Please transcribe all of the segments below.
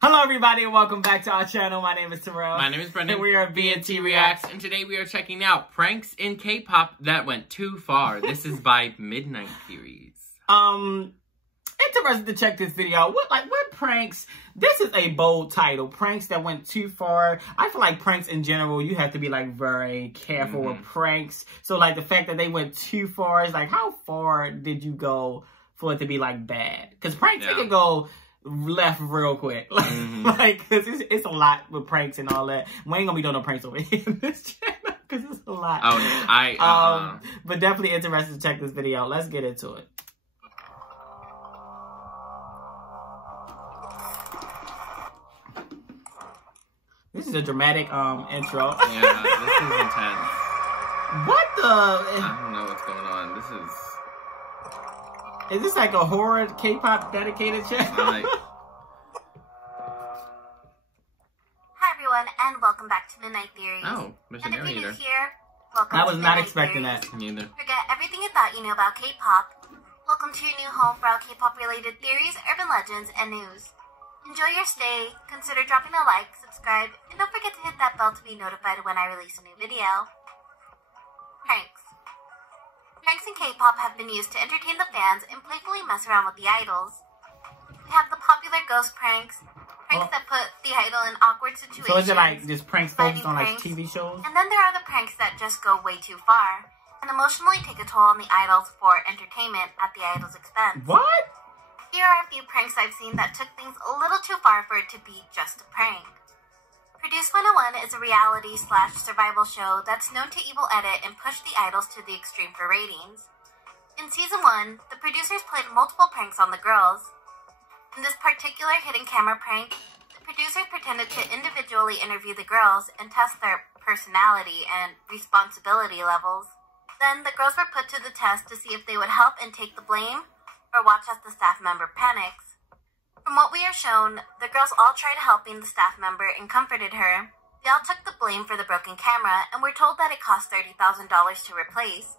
Hello everybody and welcome back to our channel. My name is Terrell. My name is Brendan. And we are BNT Reacts. And today we are checking out pranks in K-pop that went too far. This is by Midnight Theories. Interested to check this video. What pranks? This is a bold title. Pranks that went too far. I feel like pranks in general, you have to be like very careful with pranks. So like the fact that they went too far is like, how far did you go for it to be like bad? Because pranks, they could go left real quick. Like, cause it's a lot with pranks and all that. We ain't gonna be doing no pranks over here in this channel because it's a lot. Oh, but definitely interested to check this video. Let's get into it. This is a dramatic intro. Yeah, this is intense. What the? I don't know what's going on. This is this like a horror K-pop dedicated channel? Hi everyone, and welcome back to Midnight Theories. Oh, there's a narrator. And if you're new here, welcome I was to not Midnight expecting Theories. that. Neither. Forget everything you thought you knew about K-pop. Welcome to your new home for all K-pop related theories, urban legends, and news. Enjoy your stay, consider dropping a like, subscribe, and don't forget to hit that bell to be notified when I release a new video. Pranks. Pranks in K-pop have been used to entertain the fans and playfully mess around with the idols. We have the popular ghost pranks that put the idol in awkward situations. So is it like just pranks focused on like TV shows? And then there are the pranks that just go way too far and emotionally take a toll on the idols for entertainment at the idol's expense. What? Here are a few pranks I've seen that took things a little too far for it to be just a prank. Produce 101 is a reality/survival show that's known to evil edit and push the idols to the extreme for ratings. In season 1, the producers played multiple pranks on the girls. In this particular hidden camera prank, the producers pretended to individually interview the girls and test their personality and responsibility levels. Then the girls were put to the test to see if they would help and take the blame, or watch as the staff member panics. From what we are shown, the girls all tried helping the staff member and comforted her. They all took the blame for the broken camera, and were told that it cost $30,000 to replace.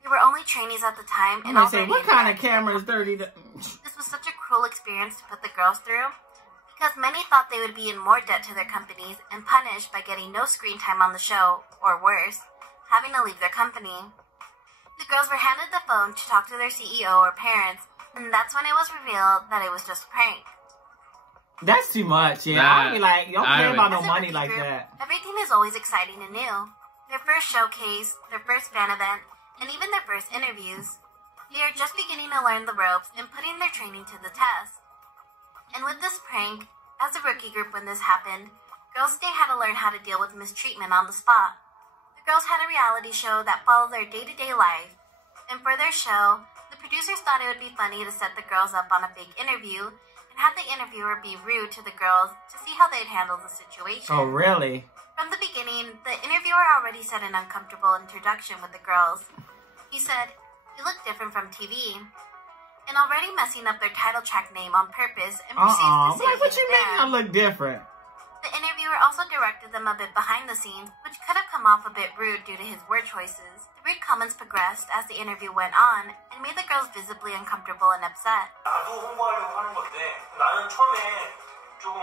We were only trainees at the time, and say, what kind of camera is 30? This was such a cruel experience to put the girls through, because many thought they would be in more debt to their companies and punished by getting no screen time on the show, or worse, having to leave their company. The girls were handed the phone to talk to their CEO or parents, and that's when it was revealed that it was just a prank. That's too much, yeah. I'd be like, you don't care about no money like that. Everything is always exciting and new. Their first showcase, their first fan event, and even their first interviews. They are just beginning to learn the ropes and putting their training to the test. And with this prank, as a rookie group when this happened, Girls' Day had to learn how to deal with mistreatment on the spot. The girls had a reality show that followed their day-to-day life, and for their show, the producers thought it would be funny to set the girls up on a big interview and have the interviewer be rude to the girls to see how they'd handle the situation. Oh, really? From the beginning, the interviewer already said an uncomfortable introduction with the girls. He said, "You look different from TV," and already messing up their title track name on purpose and proceeds to say, like, what you mean I look different? The interviewer also directed them a bit behind the scenes, which could have come off a bit rude due to his word choices. The rude comments progressed as the interview went on and made the girls visibly uncomfortable and upset. 나도 홍보하려고 하는 건데 나는 처음에 조금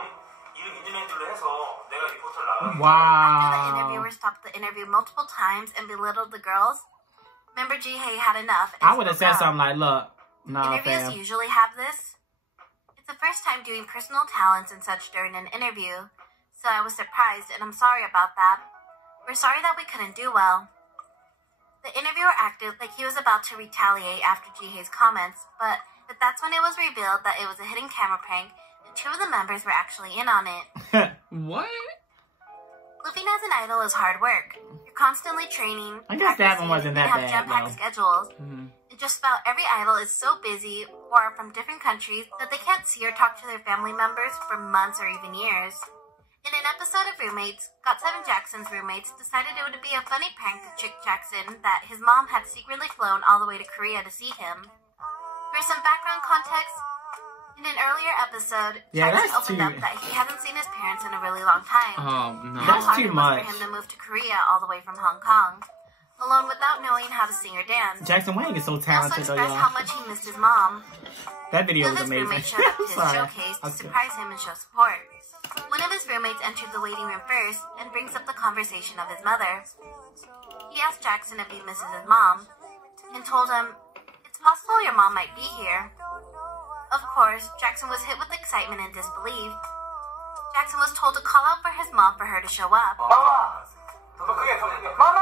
이름 있는 애들로 해서 내가 리포터를 나가고. After the interviewer stopped the interview multiple times and belittled the girls, member Jihae had enough. I would have said something like, "Look, nah, interviews fam. usually have this. It's the first time doing personal talents and such during an interview. So I was surprised, and I'm sorry about that. We're sorry that we couldn't do well." The interviewer acted like he was about to retaliate after Jihae's comments, but that's when it was revealed that it was a hidden camera prank, and 2 of the members were actually in on it. What? Living as an idol is hard work. You're constantly training. I guess that one wasn't that bad, have jam-packed schedules. And just about every idol is so busy or are from different countries that they can't see or talk to their family members for months or even years. In an episode of Roommates, GOT7 Jackson's roommates decided it would be a funny prank to trick Jackson that his mom had secretly flown all the way to Korea to see him. For some background context, in an earlier episode, Jackson opened up that he hadn't seen his parents in a really long time. Oh, no. That's too much. For him to move to Korea all the way from Hong Kong. alone without knowing how to sing or dance. Jackson Wang is so He also talented, though, expressed y'all. how much he missed his mom. That video Two was of his amazing. roommates showed up to his Sorry. showcase to Okay. surprise him and show support. One of his roommates entered the waiting room first and brings up the conversation of his mother. He asked Jackson if he misses his mom and told him, "It's possible your mom might be here." Of course, Jackson was hit with excitement and disbelief. Jackson was told to call out for his mom for her to show up. 마마! 더 크게, 더 크게. 마마!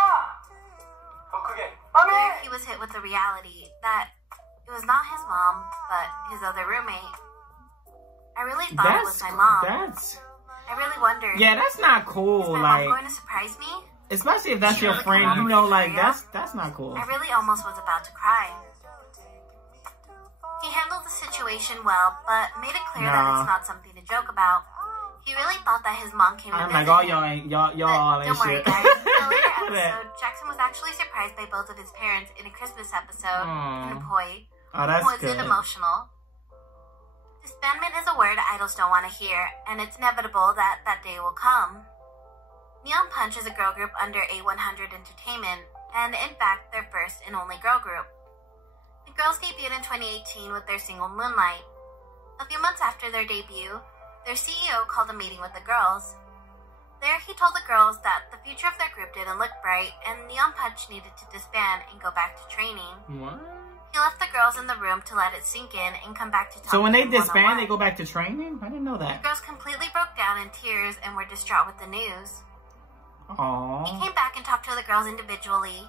더 크게. There he was hit with the reality that it was not his mom, but his other roommate. I really thought it was my mom. I really wondered, Yeah, that's not is cool. my Like, mom going to surprise me? especially if that's your Really friend, come you out know, of like, Korea? that's not cool. I really almost was about to cry. He handled the situation well, but made it clear that Nah. it's not something to joke about. He really thought that his mom came to I'm visit like, oh, him. y'all ain't, y'all But all ain't don't worry, shit. guys. In a later Look at that. episode, Jackson was actually surprised by both of his parents in a Christmas episode Aw. in a boy Oh, that's was good. it emotional. Disbandment is a word idols don't want to hear, and it's inevitable that that day will come. Neon Punch is a girl group under A100 Entertainment, and in fact, their first and only girl group. The girls debuted in 2018 with their single Moonlight. A few months after their debut, their CEO called a meeting with the girls. There, he told the girls that the future of their group didn't look bright, and Neon Punch needed to disband and go back to training. What? He left the girls in the room to let it sink in and come back to talk So when to they them disband, they one-on-one. go back to training? I didn't know The that. girls completely broke down in tears and were distraught with the news. He Aww. came back and talked to the girls individually.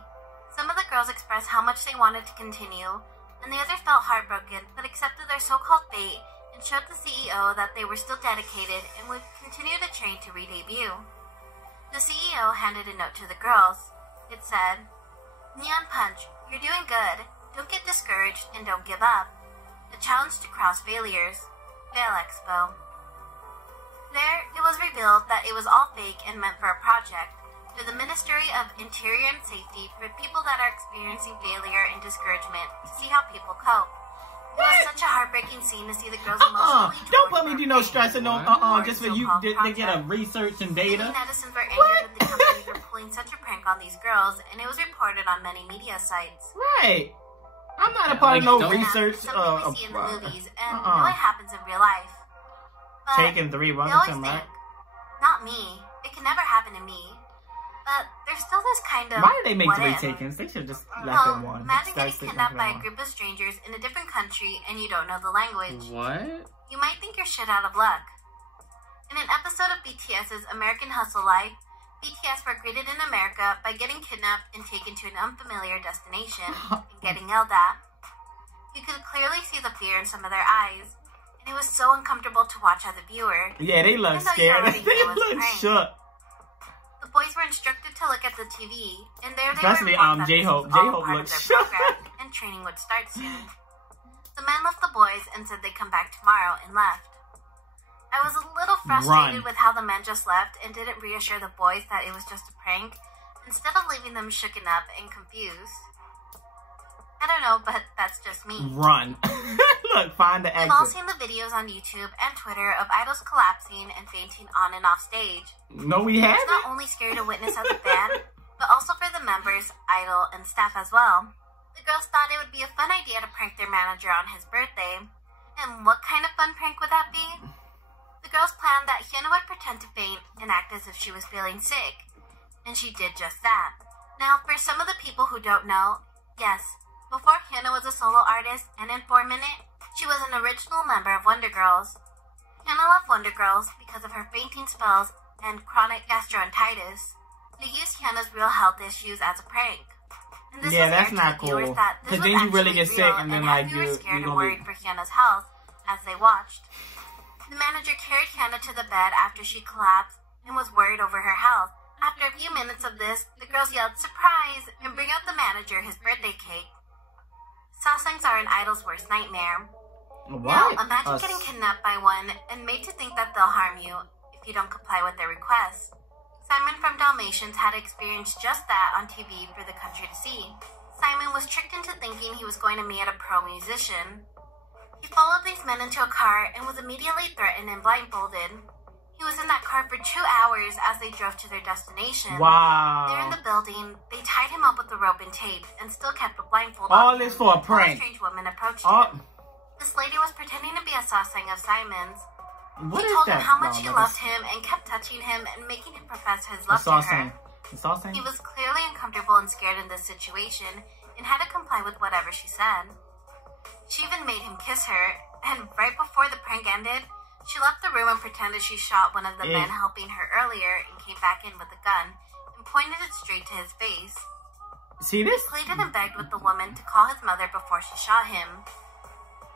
Some of the girls expressed how much they wanted to continue, and the others felt heartbroken but accepted their so-called fate and showed the CEO that they were still dedicated and would continue to train to re-debut. The CEO handed a note to the girls. It said, "Neon Punch, you're doing good. Don't get discouraged and don't give up. The challenge to cross failures. Fail Expo." There, it was revealed that it was all fake and meant for a project through the Ministry of Interior and Safety for people that are experiencing failure and discouragement to see how people cope. It was such a heartbreaking scene to see the girls emotionally Don't torn put me from through no pain. stress and no, What? just for you to get a research and Many data. netizens were angered that the companies were pulling such a prank on these girls, and it was reported on many media sites. Right. I'm not a part of no Don't- research. Something we see in the movies, and uh-uh. know it happens in real life. But Taking 3 they runs always and think, that. not me. It can never happen to me. But there's still this kind of Why did they make what 3 if. takens? They should just left Well, it 1. imagine getting That's the kidnapped by a one. group of strangers in a different country and you don't know the language. What? You might think you're shit out of luck. In an episode of BTS's American Hustle Life, BTS were greeted in America by getting kidnapped and taken to an unfamiliar destination and getting yelled at. You could clearly see the fear in some of their eyes, and it was so uncomfortable to watch as a viewer. Yeah, they look Even though you scared. already They knew it was look prank. shook. The boys were instructed to look at the TV, and there they Especially, were informed that this J-Hope. was all J-Hope part of looks their shook. program, and training would start soon. The men left the boys and said they'd come back tomorrow and left. I was a little frustrated Run. with how the men just left and didn't reassure the boys that it was just a prank, instead of leaving them shooken up and confused. I don't know, but that's just me. Run. Look, find the We've all exit. seen the videos on YouTube and Twitter of idols collapsing and fainting on and off stage. No, we It's haven't. not only scary to witness as a fan, but also for the members, idol, and staff as well. The girls thought it would be a fun idea to prank their manager on his birthday. And what kind of fun prank would that be? The girls planned that Hyuna would pretend to faint and act as if she was feeling sick. And she did just that. Now, for some of the people who don't know, yes, before Hyuna was a solo artist and in 4 Minute, she was an original member of Wonder Girls. Hyuna left Wonder Girls because of her fainting spells and chronic gastroenteritis. They used Hyuna's real health issues as a prank. And this Yeah, was that's aired to not the viewers cool. that this 'Cause was then you really actually get sick real and then, had like, viewers you're scared and gonna worried be- for Hyuna's health as they watched. The manager carried Hyuna to the bed after she collapsed and was worried over her health. After a few minutes of this, the girls yelled, "Surprise!" and bring out the manager his birthday cake. Sasaengs are an idol's worst nightmare. Now, What? imagine getting kidnapped by one and made to think that they'll harm you if you don't comply with their request. Simon from Dalmatians had experienced just that on TV for the country to see. Simon was tricked into thinking he was going to meet a pro musician. He followed these men into a car and was immediately threatened and blindfolded. He was in that car for 2 hours as they drove to their destination. Wow. There in the building, they tied him up with a rope and tape and still kept a blindfold All on this him for a while prank. A strange woman approached him. This lady was pretending to be a sasaen of Simon's. What she is told that? him how much she loved him and kept touching him and making him profess his love to her. He was clearly uncomfortable and scared in this situation and had to comply with whatever she said. She even made him kiss her, and right before the prank ended, she left the room and pretended she shot one of the men helping her earlier and came back in with a gun and pointed it straight to his face. See this? He pleaded and begged with the woman to call his mother before she shot him.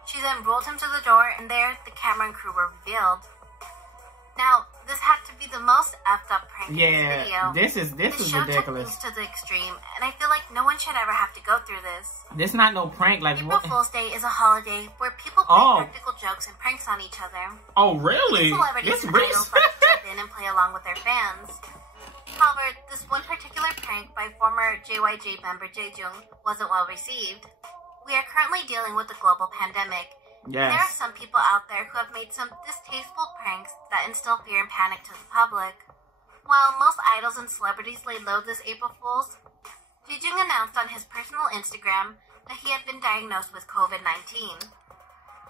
She then rolled him to the door, and there, the camera and crew were revealed. Now, this had to be the most effed up prank in this video. This is ridiculous. Took things to the extreme, and I feel like no one should ever have to go through this. This not no prank. Like April Fool's Day is a holiday where people play practical jokes and pranks on each other. Oh, really? Celebrities and idols like to step in and play along with their fans. However, this one particular prank by former JYJ member Jaejung wasn't well received. We are currently dealing with a global pandemic. Yes. There are some people out there who have made some distasteful pranks that instill fear and panic to the public. While most idols and celebrities lay low this April Fool's, Jaejung announced on his personal Instagram that he had been diagnosed with COVID-19.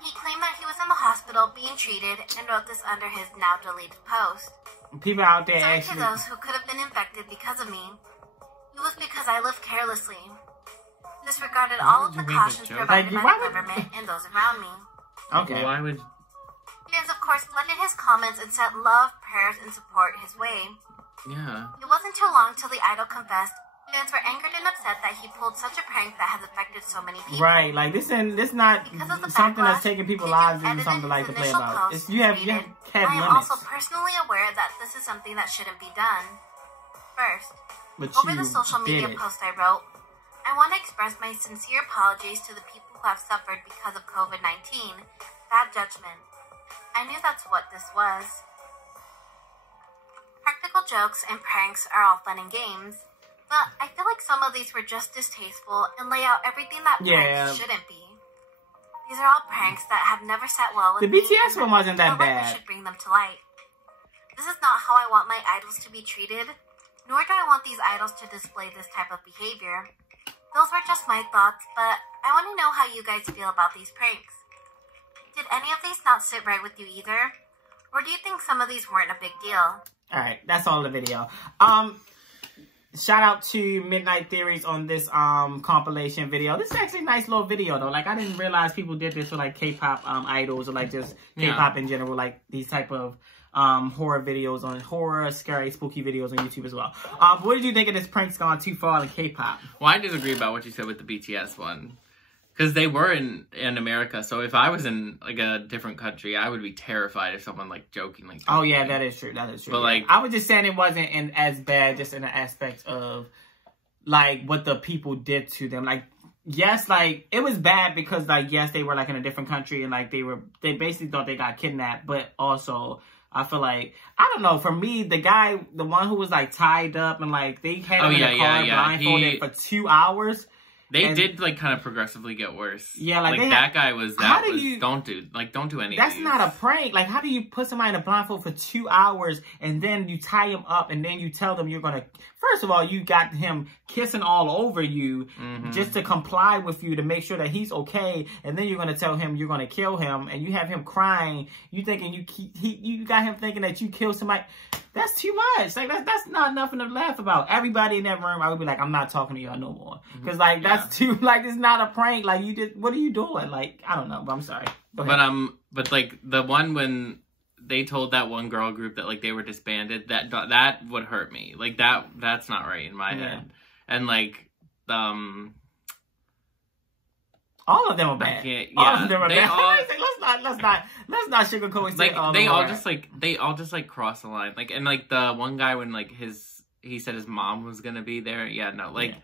He claimed that he was in the hospital being treated and wrote this under his now deleted post. People out there Sorry actually... to those who could have been infected because of me. It was because I lived carelessly. Disregarded all of the cautions provided by the government and those around me. Okay. Why would... Fans, of course, flooded his comments and sent love, prayers, and support his way. Yeah. It wasn't too long till the idol confessed. Fans were angered and upset that he pulled such a prank that has affected so many people. Right, like this not something that's taking people's lives and something like to play about. You have limits. I am also personally aware that this is something that shouldn't be done. First, over the social media post I wrote, I want to express my sincere apologies to the people who have suffered because of COVID-19. Bad judgment. I knew that's what this was. Practical jokes and pranks are all fun and games, but I feel like some of these were just distasteful and lay out everything that pranks shouldn't be. These are all pranks that have never sat well with me. The BTS one wasn't that bad. We should bring them to light. This is not how I want my idols to be treated, nor do I want these idols to display this type of behavior. Those were just my thoughts, but I want to know how you guys feel about these pranks. Did any of these not sit right with you either? Or do you think some of these weren't a big deal? Alright, that's all the video. Shout out to Midnight Theories on this compilation video. This is actually a nice little video though. Like I didn't realize people did this for like K-pop idols or like just K-pop in general, like these type of horror videos on scary, spooky videos on YouTube as well. What did you think of this prank's gone too far in K-pop? Well, I disagree about what you said with the BTS one. Because they were in America, so if I was in like a different country, I would be terrified if someone like joking like. Oh yeah, that is true. That is true. But like, I was just saying it wasn't as bad, just in the aspect of like what the people did to them. Like, yes, like it was bad because like yes, they were like in a different country and like they basically thought they got kidnapped, but also I feel like, I don't know, for me, the one who was like tied up and like they had him in the car blindfolded for 2 hours. They did like kind of progressively get worse. Yeah, like that guy was don't do anything. That's not a prank. Like, how do you put somebody in a blindfold for 2 hours and then you tie him up and then you tell them you're gonna? First of all, you got him kissing all over you just to comply with you to make sure that he's okay, and then you're gonna tell him you're gonna kill him, and you have him crying. You thinking you got him thinking that you killed somebody. That's too much. Like that's not nothing to laugh about. Everybody in that room, I would be like, I'm not talking to y'all no more, because like that's too like it's not a prank. Like you just, what are you doing? Like I don't know. But I'm sorry. But like the one when they told that one girl group that like they were disbanded, that would hurt me. Like that's not right in my head. And like all of them are bad. All of them are bad. Let's not sugarcoat. Like they all just like cross the line. Like, and like the one guy when like he said his mom was gonna be there. Yeah, no, like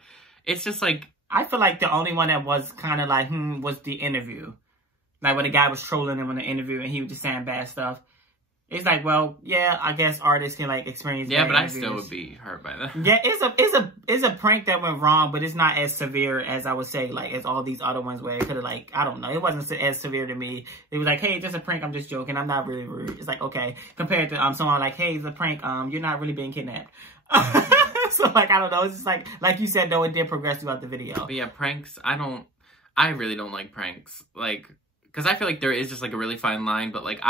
it's just like, I feel like the only one that was kind of like was the interview. Like when the guy was trolling him in the interview and he was just saying bad stuff. It's like, well, yeah, I guess artists can like experience. Yeah, but I interviews. still would be hurt by that. Yeah, it's a prank that went wrong, but it's not as severe as I would say, like as all these other ones where it could have like, I don't know, it wasn't as severe to me. It was like, hey, just a prank, I'm just joking, I'm not really rude. It's like, okay, compared to someone like, hey, it's a prank, you're not really being kidnapped. So like, I don't know, it's just like you said though, it did progress throughout the video. But yeah, pranks, I really don't like pranks, like, because I feel like there is just like a really fine line, but like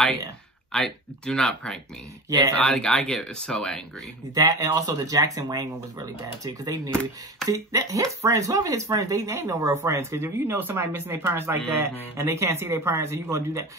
I do not prank me. Yeah, I get so angry. That and also the Jackson Wang one was really bad too because they knew. See, his friends, whoever his friends, they ain't no real friends. Because if you know somebody missing their parents like that and they can't see their parents, and you gonna do that,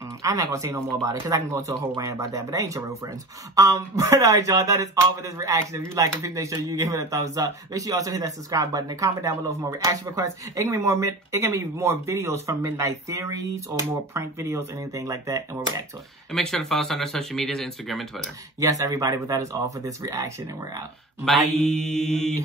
I'm not gonna say no more about it because I can go into a whole rant about that. But they ain't your real friends. But alright, y'all, that is all for this reaction. If you like it, please make sure you give it a thumbs up. Make sure you also hit that subscribe button and comment down below for more reaction requests. It can be more videos from Midnight Theories or more prank videos, anything like that, and we'll react to it. And make sure to follow us on our social medias, Instagram and Twitter. Yes, everybody, but that is all for this reaction, and we're out. Bye. Bye.